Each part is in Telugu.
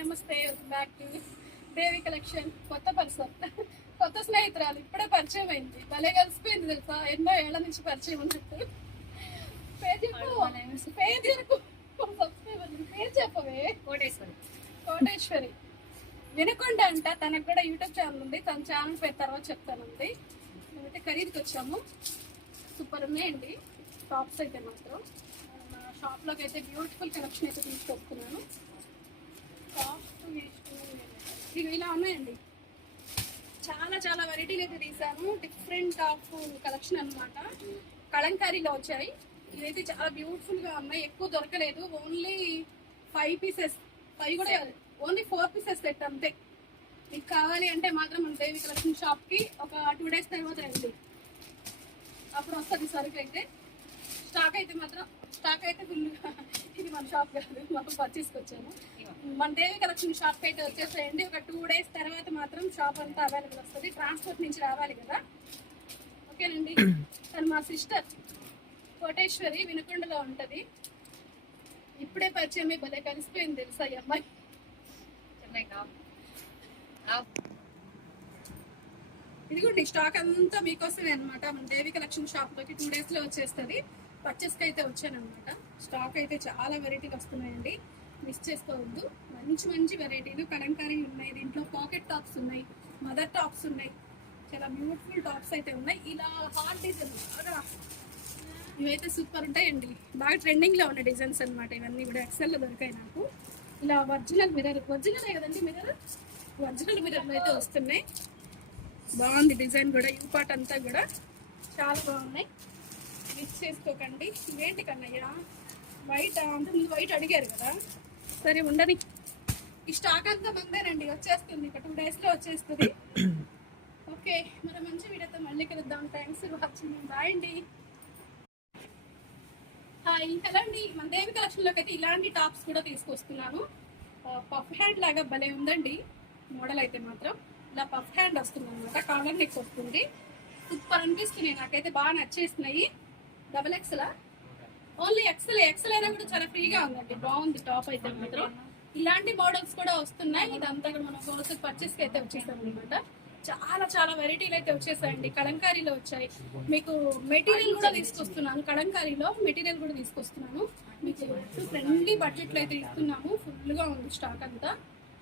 నమస్తే, బ్యాక్ టు దేవి కలెక్షన్. కొత్త పర్సన్, కొత్త స్నేహితురాలు ఇప్పుడే పరిచయం అయింది. భలే కలిసిపోయింది తెలుసా, ఎన్నో ఏళ్ల నుంచి పరిచయం ఉన్నట్టు. పేరు చెప్పవే. కోటేశ్వరి వినకొండ అంట. తనకు కూడా యూట్యూబ్ ఛానల్ ఉంది. తన ఛానల్ పేరు తర్వాత చెప్తానండి. మేమైతే ఖరీదుకి వచ్చాము. సూపర్ ఉన్నాయండి టాప్స్ అయితే మాత్రం. మా షాప్లోకి అయితే బ్యూటిఫుల్ కలెక్షన్ అయితే తీసుకొస్తున్నాను. టాప్స్ ఇవి ఇలా ఉన్నాయండి. చాలా చాలా వెరైటీలు అయితే తీసాను. డిఫరెంట్ ఆఫ్ కలెక్షన్ అనమాట. కలంకారీలో వచ్చాయి. ఇవైతే చాలా బ్యూటిఫుల్ గా ఉన్నాయి. ఎక్కువ దొరకలేదు. ఓన్లీ 5 పీసెస్, 5 కూడా కాదు, ఓన్లీ 4 పీసెస్ సెట్ అంతే. మీకు కావాలి అంటే మాత్రం మన దేవి కలెక్షన్ షాప్ కి ఒక 2 డేస్ తర్వాత రండి, అప్పుడు వస్తుంది సరుకు అయితే. స్టాక్ అయితే ఫుల్. ఇది మన షాప్ కాదు, మనం పర్చేస్కి వచ్చాము. మన దేవి కలెక్షన్ షాప్ అయితే వచ్చేసేయండి. ఒక 2 డేస్ తర్వాత మాత్రం షాప్ అంతా అవైలబుల్ వస్తుంది. ట్రాన్స్పోర్ట్ నుంచి రావాలి కదా. ఓకేనండి. తను మా సిస్టర్ కోటేశ్వరి, వినకొండలో ఉంటది. ఇప్పుడే పరిచయం, భలే కలిసిపోయింది తెలుసా ఈ అమ్మాయి. ఇదిగోండి స్టాక్ అంతా మీకోసమే అనమాట. మన దేవి కలెక్షన్ షాప్ లోకి 2 డేస్ లో వచ్చేస్తుంది. పర్చేస్కి అయితే వచ్చానమాట. స్టాక్ అయితే చాలా వెరైటీలు వస్తున్నాయండి, మిస్ చేసుకోవద్దు. మంచి మంచి వెరైటీలు కలంకారీ ఉన్నాయి. దీంట్లో పాకెట్ టాప్స్ ఉన్నాయి, మదర్ టాప్స్ ఉన్నాయి. చాలా బ్యూటిఫుల్ టాప్స్ అయితే ఉన్నాయి. ఇలా హార్డ్ డిజైన్ బాగా ఇవైతే సూపర్ ఉంటాయండి. బాగా ట్రెండింగ్ లో ఉన్న డిజైన్స్ అనమాట. ఇవన్నీ కూడా ఎక్సెల్ లో దొరికాయి నాకు. ఇలా ఒరిజినల్ మిర్రర్, ఒరిజినల్ కదండి మిర్రర్, ఒరిజినల్ మిర్రర్ అయితే వస్తున్నాయి. బాగుంది డిజైన్ కూడా. యూ పార్ట్ అంతా కూడా చాలా బాగున్నాయి. మిక్స్ చేసుకోకండి. ఇవేంటి కన్నయ్య వైట్, అంతకుముందు వైట్ అడిగారు కదా. సరే ఉండని. ఈ స్టాక్ అంతా మందేనండి, వచ్చేస్తుంది. ఒక 2 డేస్ లో వచ్చేస్తుంది. ఓకే, మరి మంచి వీడియోతో మళ్ళీ కలుద్దాం. Thanks for watching. బాయ్ అండి. హాయ్, హలో అండి. మన దేవి కలెక్షన్లోకి అయితే ఇలాంటి టాప్స్ కూడా తీసుకొస్తున్నాను. పఫ్ హ్యాండ్ లాగా భలే ఉందండి మోడల్ అయితే మాత్రం. ఇలా పఫ్ హ్యాండ్ వస్తుంది అనమాట. కాలర్ నెక్ వస్తుంది. సూపర్ అనిపిస్తున్నాయి, నాకైతే బాగా నచ్చేస్తున్నాయి. XXL, ఓన్లీ ఎక్సెల్ అయినా కూడా చాలా ఫ్రీగా ఉందండి. బాగుంది టాప్ అయితే మాత్రం. ఇలాంటి మోడల్స్ కూడా వస్తున్నాయి. ఇదంతా కూడా మనం హోల్సేల్ పర్చేస్కి అయితే వచ్చేసాం అనమాట. చాలా చాలా వెరైటీలు అయితే వచ్చేసాయండి. కలంకారీలో వచ్చాయి. మీకు మెటీరియల్ కూడా తీసుకొస్తున్నాను. కలంకారీలో మెటీరియల్ కూడా తీసుకొస్తున్నాను. మీకు ఫ్రెండ్లీ బడ్జెట్లో అయితే ఇస్తున్నాము. ఫుల్గా ఉంది స్టాక్ అంతా.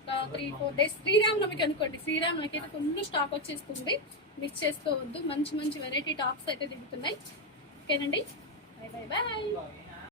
3-4 డేస్ శ్రీరామనవమికి అనుకోండి. శ్రీరామనవమికి అయితే ఫుల్ స్టాక్ వచ్చేస్తుంది. మిక్స్ చేసుకోవద్దు. మంచి మంచి వెరైటీ టాప్స్ అయితే దిగుతున్నాయి. ఓకేనండి. Bye bye bye.